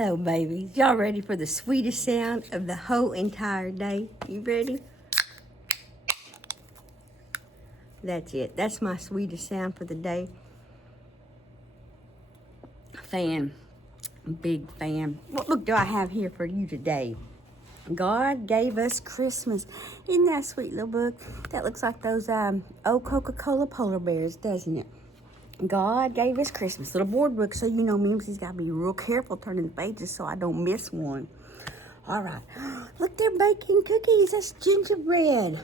Hello, babies. Y'all ready for the sweetest sound of the whole entire day? You ready? That's it. That's my sweetest sound for the day. Fan. Big fan. What book do I have here for you today? God Gave Us Christmas. Isn't that a sweet little book? That looks like those old Coca-Cola polar bears, doesn't it? God Gave Us Christmas. Little board book, so you know Mimzie's got to be real careful turning the pages so I don't miss one. All right. Look, they're baking cookies. That's gingerbread.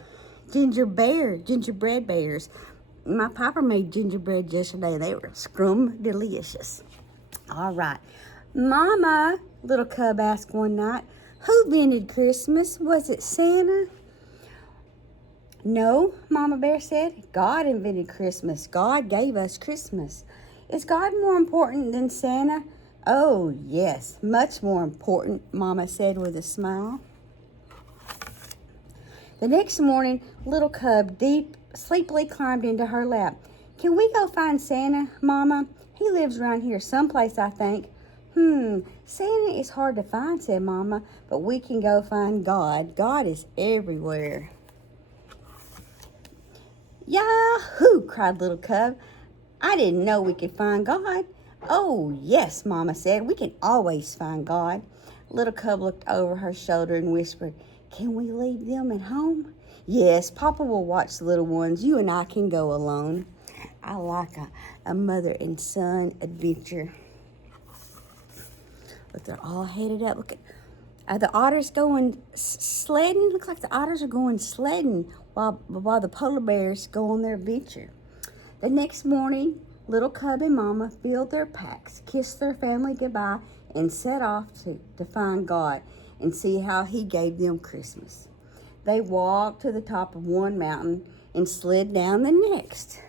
Gingerbread bears. My papa made gingerbread yesterday. They were scrum delicious. All right. Mama, little cub asked one night, who invented Christmas? Was it Santa? No, Mama Bear said. God invented Christmas. God gave us Christmas. Is God more important than Santa? Oh, yes, much more important, Mama said with a smile. The next morning, little cub sleepily climbed into her lap. Can we go find Santa, Mama? He lives around here someplace, I think. Santa is hard to find, said Mama, but we can go find God. God is everywhere. Yahoo! Cried little cub. I didn't know we could find God. Oh, yes, Mama said. We can always find God. Little cub looked over her shoulder and whispered, can we leave them at home? Yes, Papa will watch the little ones. You and I can go alone. I like a mother and son adventure. But they're all headed up. Look at, are the otters going sledding? Looks like the otters are going sledding while the polar bears go on their adventure. The next morning, little cub and Mama filled their packs, kissed their family goodbye, and set off to find God and see how He gave them Christmas. They walked to the top of one mountain and slid down the next.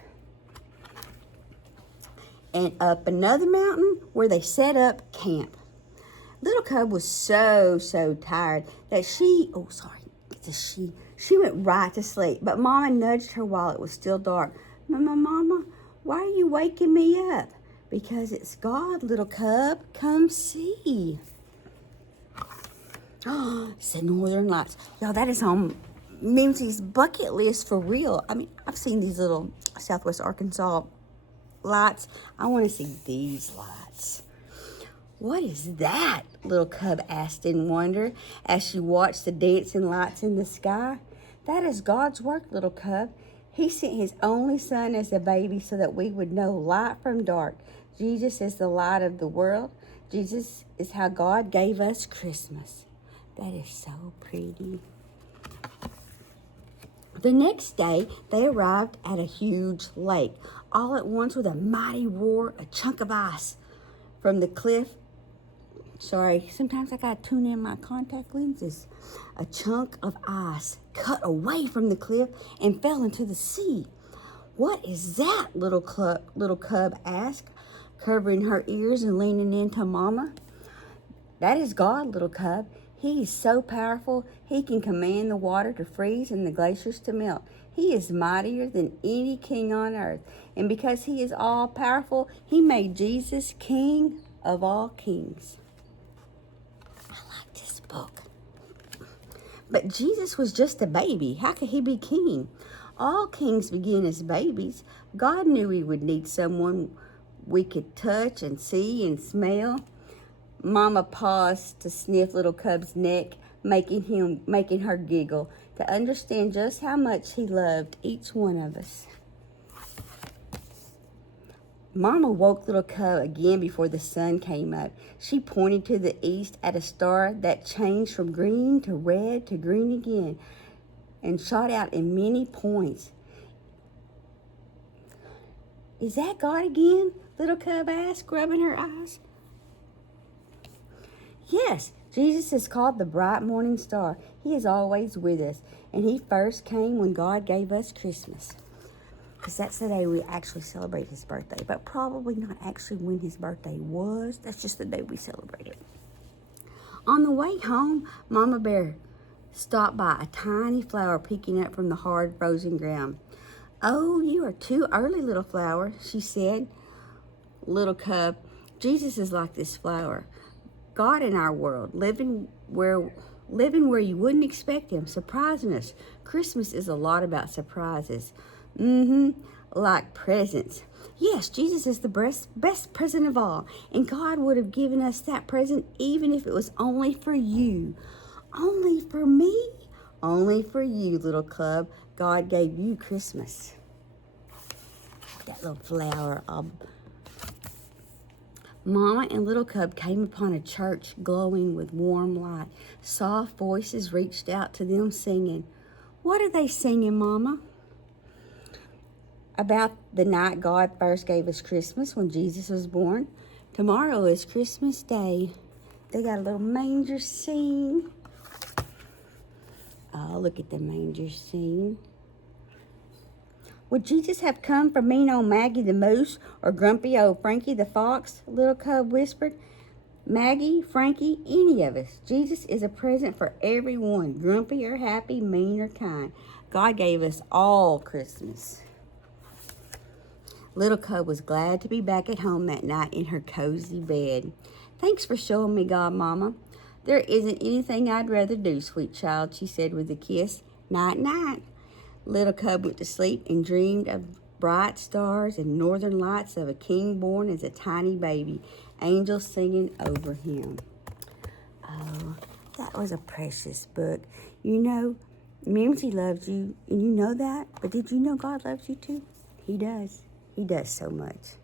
And up another mountain where they set up camp. Little cub was so tired that she went right to sleep. But Mama nudged her while it was still dark. Mama, why are you waking me up? Because it's God, little cub. Come see. Oh, said Northern Lights. Y'all, that is on Mimzie's bucket list for real. I mean, I've seen these little Southwest Arkansas lights. I want to see these lights. What is that? Little cub asked in wonder as she watched the dancing lights in the sky. That is God's work, little cub. He sent His only Son as a baby so that we would know light from dark. Jesus is the light of the world. Jesus is how God gave us Christmas. That is so pretty. The next day, they arrived at a huge lake. All at once, with a mighty roar, a chunk of ice from the cliff. Sorry, sometimes I gotta tune in my contact lenses. A chunk of ice cut away from the cliff and fell into the sea. What is that? Little cub asked, covering her ears and leaning into Mama. That is God, little cub. He is so powerful, He can command the water to freeze and the glaciers to melt. He is mightier than any king on earth. And because He is all powerful, He made Jesus King of all kings. I like this book. But Jesus was just a baby. How could He be king? All kings begin as babies. God knew He would need someone we could touch and see and smell. Mama paused to sniff little cub's neck, making her giggle, to understand just how much He loved each one of us. Mama woke little cub again before the sun came up. She pointed to the east at a star that changed from green to red to green again and shot out in many points. Is that God again? Little cub asked, rubbing her eyes. Yes, Jesus is called the bright morning star. He is always with us, and He first came when God gave us Christmas. Because that's the day we actually celebrate His birthday, but probably not actually when His birthday was. That's just the day we celebrate it. On the way home, Mama Bear stopped by a tiny flower peeking up from the hard frozen ground. Oh, you are too early, little flower, she said. Little cub, Jesus is like this flower. God in our world, living where you wouldn't expect him, surprising us. Christmas is a lot about surprises. Like presents. Yes, Jesus is the best present of all. And God would have given us that present even if it was only for you. Only for me? Only for you, little cub. God gave you Christmas. That little flower. Mama and little cub came upon a church glowing with warm light. Soft voices reached out to them singing. What are they singing, Mama? About the night God first gave us Christmas when Jesus was born. Tomorrow is Christmas Day. They got a little manger scene. Oh, look at the manger scene. Would Jesus have come for mean old Maggie the moose or grumpy old Frankie the fox? Little cub whispered. Maggie, Frankie, any of us. Jesus is a present for everyone, grumpy or happy, mean or kind. God gave us all Christmas. Little cub was glad to be back at home that night in her cozy bed. Thanks for showing me God, Mama. There isn't anything I'd rather do, sweet child, she said with a kiss. Night, night. Little cub went to sleep and dreamed of bright stars and northern lights of a king born as a tiny baby, angels singing over him. Oh, that was a precious book. You know, Mimzie loves you, and you know that, but did you know God loves you too? He does. He does so much.